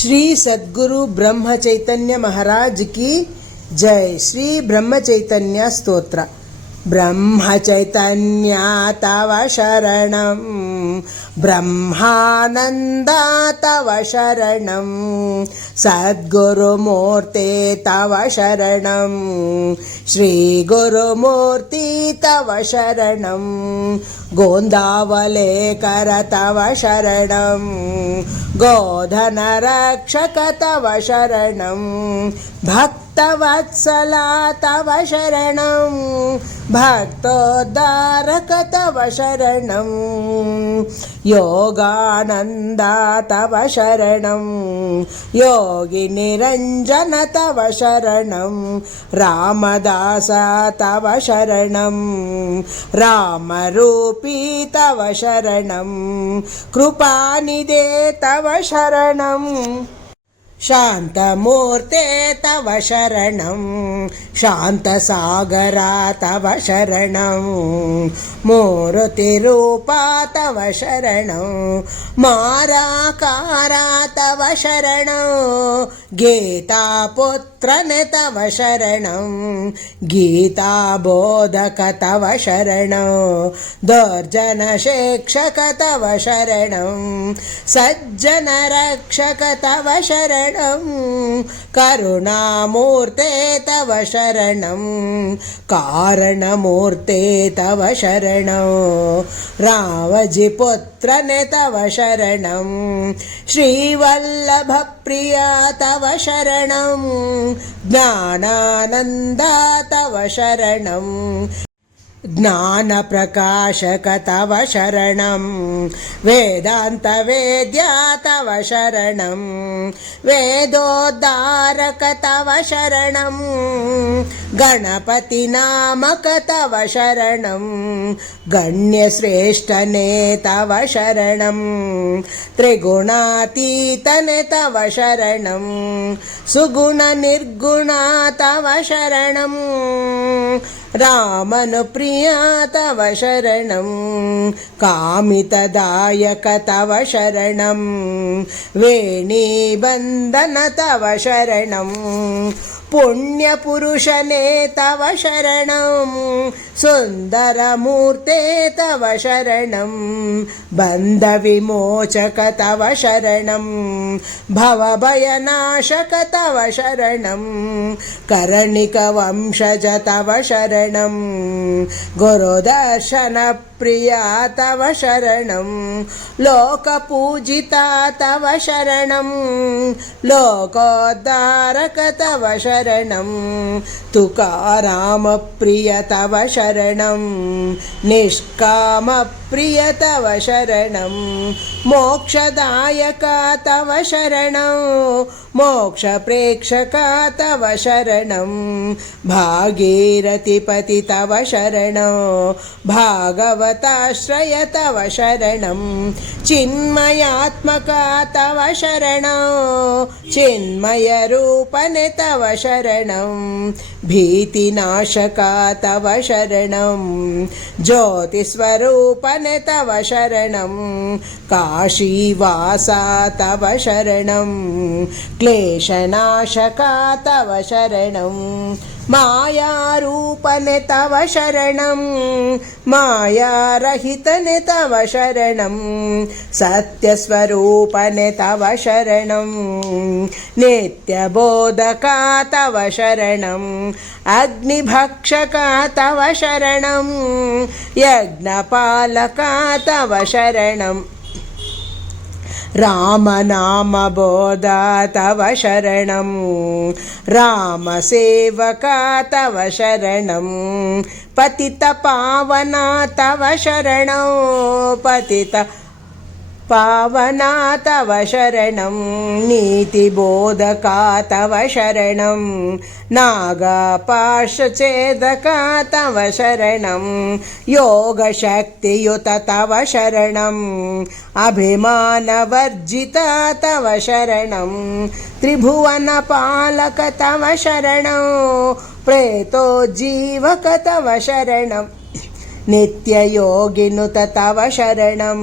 श्री सद्गुरु ब्रह्म चैतन्य महाराज की जय। श्री ब्रह्म चैतन्य स्तोत्र। ब्रह्म चैतन्य तव शरणं, ब्रह्मानंद तव शरणं, सद्गुरुमूर्ते तव शरणं, श्री गुरुमूर्ति तव शरणं, गोंदावलेकर तव शरणं, गोधन रक्षक तव शरणं, भक्तवत्सला तव शरणं, भक्तोद्धारक तव शरणं, योगानन्दा तव शरणं, योगी निरञ्जन तव शरणं, रामदास तव शरणं, रामरूपी तव शरणं, कृपानिधे तव शरणं, शान्तमूर्ते तव शरणं, शान्तसागरा तव शरणं, मूर्तिरूपा तव शरणं, माराकारा तव शरणं, गीतापुत्रने तव शरणं, गीताबोधक तव शरणं, दुर्जनशिक्षक तव शरणं, सज्जनरक्षक तव शरणं, करुणामूर्ते तव शरणं, कारणमूर्ते तव शरणं, रावजिपुत्रने तव शरणं, श्रीवल्लभप्रिया तव शरणं, ज्ञानानन्दा तव शरणं, ज्ञानप्रकाशक तव शरणं, वेदान्तवेद्या तव शरणं, वेदोद्धारक तव शरणं, गणपतिनामक तव शरणं, गण्यश्रेष्ठने तव शरणं, त्रिगुणातीतने तव शरणं, सुगुणनिर्गुणा तव शरणं, रामनुप्रिया तव शरणं, कामितदायक तव शरणं, वेणीबन्धन तव शरणं, पुण्यपुरुषने तव शरणं, सुन्दरमूर्ते तव शरणं, बन्धविमोचक तव शरणं, भवभयनाशक तव शरणं, कर्णिकवंशज तव शरणं, गुरुदर्शनप्रिया तव शरणं, लोकपूजिता तव शरणं, लोकोद्धारक तव शरणं, तुकारामप्रिय तव शरणं, निष्कामप्रिय तव शरणं, मोक्षदायक तव शरणं, मोक्षप्रेक्षक तव शरणं, भागीरथिपति तव शरणं, भागवताश्रय तव शरणं, चिन्मयात्मक तव शरणं, चिन्मयरूपने तव शरणं, भीतिनाशक तव शरणं, ज्योतिस्वरूपने तव शरणं, काशीवासा तव शरणं, क्लेशनाशक तव शरणं, मायारूपने तव शरणं, मायारहितने तव शरणं, सत्यस्वरूपने तव शरणं, नित्यबोधक तव शरणं, अग्निभक्षक तव शरणं, यज्ञपालक तव शरणं, रामनामबोध तव शरणं, रामसेवक तव शरणं, पतितपावना तव शरणं, पतितपावना तव शरणं, नीतिबोधक तव शरणं, नागपाशछेदक तव शरणं, योगशक्तियुत तव शरणं, अभिमानवर्जित तव शरणं, त्रिभुवनपालक तव शरणं, प्रेतोज्जीवक तव शरणं, नित्ययोगिनुत तव शरणं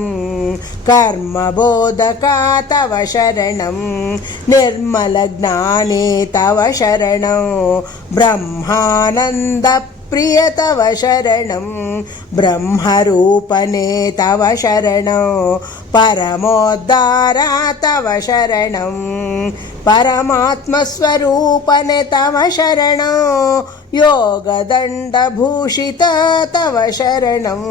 कर्मबोधका तव शरणं निर्मलज्ञाने तव शरणं ब्रह्मानन्दप्रिय तव शरणं ब्रह्मरूपने तव शरणं परमोद्धारा तव शरणं परमात्मस्वरूपने तव शरणं योगदण्डभूषित तव शरणं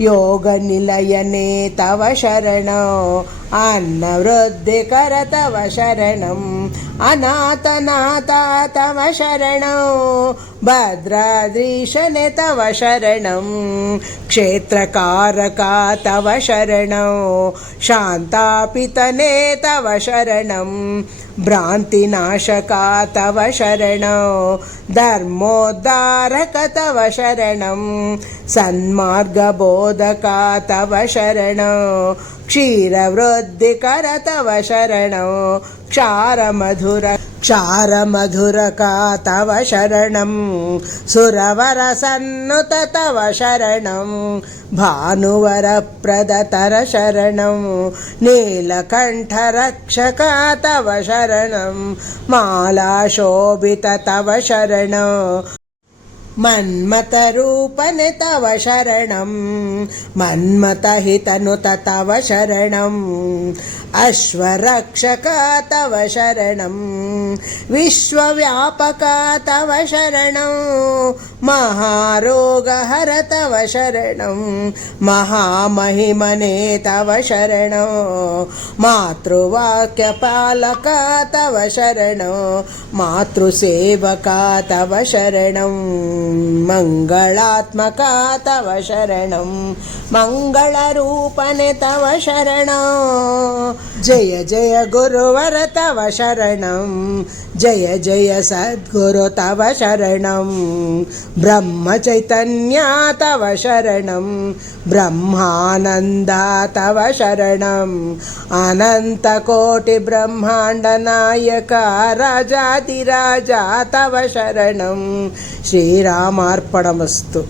योगनिलयने तव शरणं अन्नवृद्धिकर तव शरणं अनाथनाथा तव शरणं भद्राद्रीशने तव शरणं क्षेत्रकारका तव शरणं शान्तापितने तव शरणं भ्रान्तिनाशका तव शरणं धर्मोद्धारक तव शरणं सन्मार्गबोधका तव शरणं क्षीरवृद्धिकर तव शरणं क्षारमधुरका तव शरणं सुरवरसन्नुत तव शरणं भानुवरप्रदतर शरणं नीलकण्ठरक्षका तव शरणं मालाशोभित तव शरणं मन्मथरूपने तव शरणं मन्मथहितनुत तव शरणं अश्वरक्षका तव शरणं विश्वव्यापका तव शरणं महारोगहर तव शरणं महामहिमने तव शरणं मातृवाक्यपालका तव शरणं मातृसेवका तव शरणं मङ्गलात्मका तव शरणं मङ्गलरूपने तव शरणं जय जय गुरुवर तव शरणं जय जय सद्गुरु तव शरणं ब्रह्मचैतन्या तव शरणं ब्रह्मानन्दा तव शरणं अनन्तकोटिब्रह्माण्डनायका राजाधिराजा तव शरणं श्रीरामार्पणमस्तु।